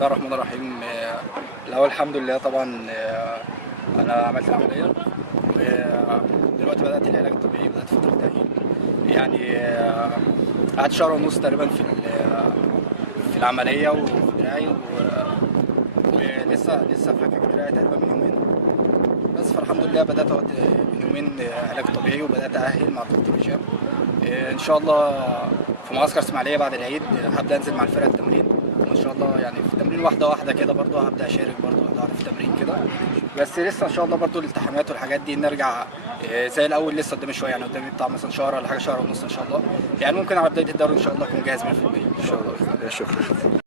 الله الرحمن الرحيم. الأول الحمد لله طبعا. أنا عملت العملية ودلوقتي بدأت العلاج الطبيعي، بدأت فترة تأهيل. يعني قعدت شهر ونص تقريبا في العملية وفي دراعي ولسه فاكر دراعي تقريبا من يومين بس. فالحمد لله بدأت أقعد من يومين علاج طبيعي وبدأت أأهل مع الدكتور هشام. إن شاء الله في معسكر اسماعيلية بعد العيد هبدأ أنزل مع الفرقة التمرين، وإن شاء الله يعني في التمرين واحدة واحدة كده برضه هبدأ أشارك برضه واحدة واحدة في التمرين كده. بس لسه إن شاء الله برضه الالتحامات والحاجات دي نرجع زي الأول، لسه قدامي شوية، يعني قدامي بتاع مثلا شهر ولا حاجة، شهر ونص إن شاء الله. يعني ممكن على بداية الدوري إن شاء الله أكون جاهز 100% إن شاء الله. شكرا.